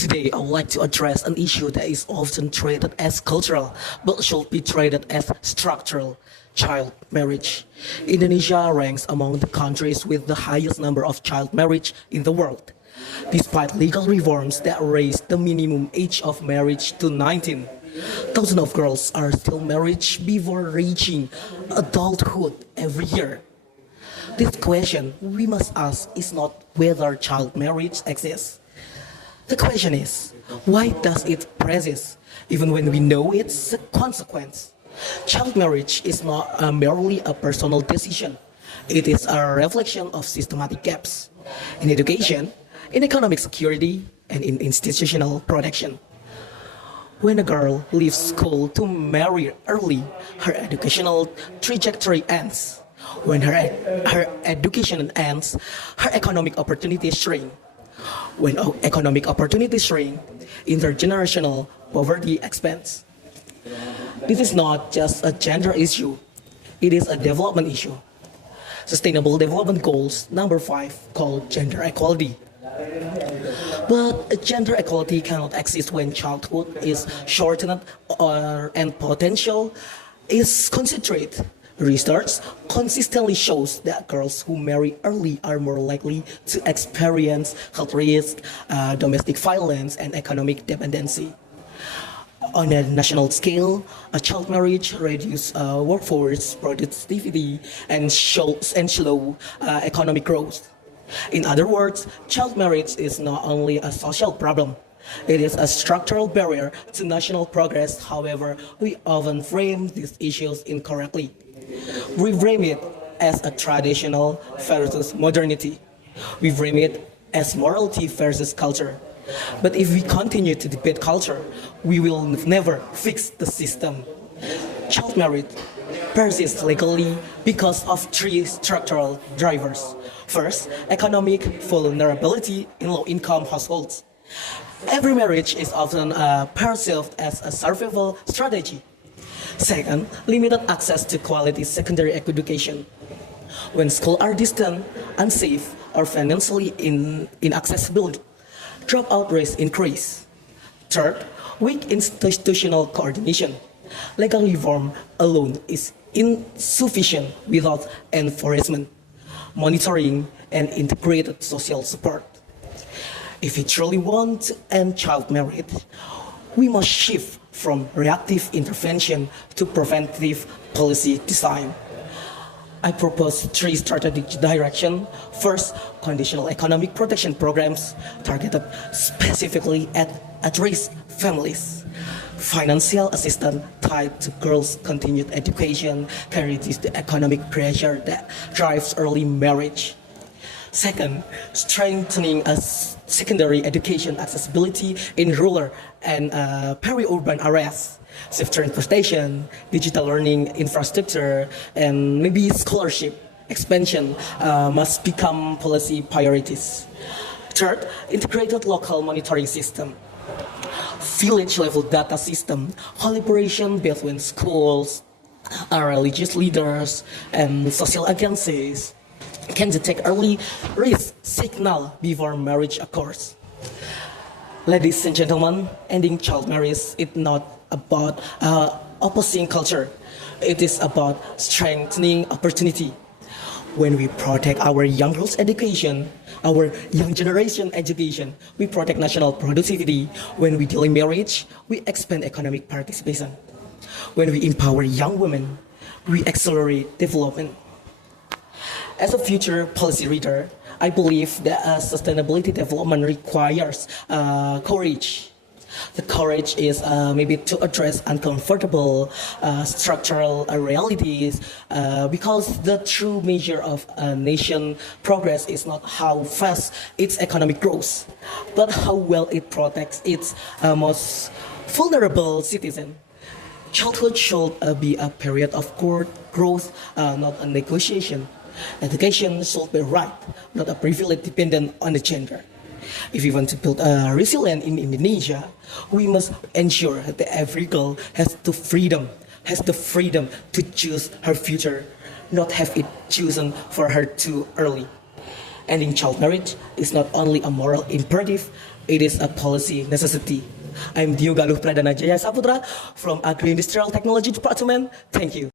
Today, I would like to address an issue that is often treated as cultural, but should be treated as structural: child marriage. Indonesia ranks among the countries with the highest number of child marriage in the world. Despite legal reforms that raised the minimum age of marriage to 19, thousands of girls are still married before reaching adulthood every year. This question we must ask is not whether child marriage exists. The question is, why does it persist, even when we know its consequence? Child marriage is not merely a personal decision. It is a reflection of systematic gaps in education, in economic security, and in institutional protection. When a girl leaves school to marry early, her educational trajectory ends. When her education ends, her economic opportunities shrink. When economic opportunities shrink, intergenerational poverty expands. This is not just a gender issue, it is a development issue. Sustainable Development Goals number 5 called gender equality. But gender equality cannot exist when childhood is shortened and potential is concentrated. Research consistently shows that girls who marry early are more likely to experience health risks, domestic violence, and economic dependency. On a national scale, a child marriage reduces workforce productivity and slow economic growth. In other words, child marriage is not only a social problem, it is a structural barrier to national progress. However, we often frame these issues incorrectly. We frame it as a traditional versus modernity. We frame it as morality versus culture. But if we continue to debate culture, we will never fix the system. Child marriage persists legally because of 3 structural drivers. First, economic vulnerability in low-income households. Every marriage is often perceived as a survival strategy. Second, limited access to quality secondary education. When schools are distant, unsafe, or financially inaccessible, dropout rates increase. Third, weak institutional coordination. Legal reform alone is insufficient without enforcement, monitoring, and integrated social support. If we truly want to end child marriage, we must shift from reactive intervention to preventive policy design. I propose 3 strategic directions. First, conditional economic protection programs targeted specifically at risk families. Financial assistance tied to girls' continued education can reduce the economic pressure that drives early marriage. Second, strengthening secondary education accessibility in rural and peri-urban areas. Safe transportation, digital learning infrastructure, and maybe scholarship expansion must become policy priorities. Third, integrated local monitoring system. Village-level data system, collaboration between schools, religious leaders, and social agencies can detect early risk signal before marriage occurs. Ladies and gentlemen, ending child marriage is not about opposing culture. It is about strengthening opportunity. When we protect our young girls' education, our young generation education, we protect national productivity. When we delay marriage, we expand economic participation. When we empower young women, we accelerate development. As a future policy reader, I believe that sustainability development requires courage. The courage is maybe to address uncomfortable structural realities because the true measure of a nation progress is not how fast its economic grows, but how well it protects its most vulnerable citizen. Childhood should be a period of growth, not a negotiation. Education should be right, not a privilege dependent on the gender. If we want to build a resilient in Indonesia, we must ensure that every girl has the freedom to choose her future, not have it chosen for her too early. Ending child marriage is not only a moral imperative, It is a policy necessity. I'm Dio Galuh Pradana Jaya Saputra from Agri-Industrial Technology Department. Thank you.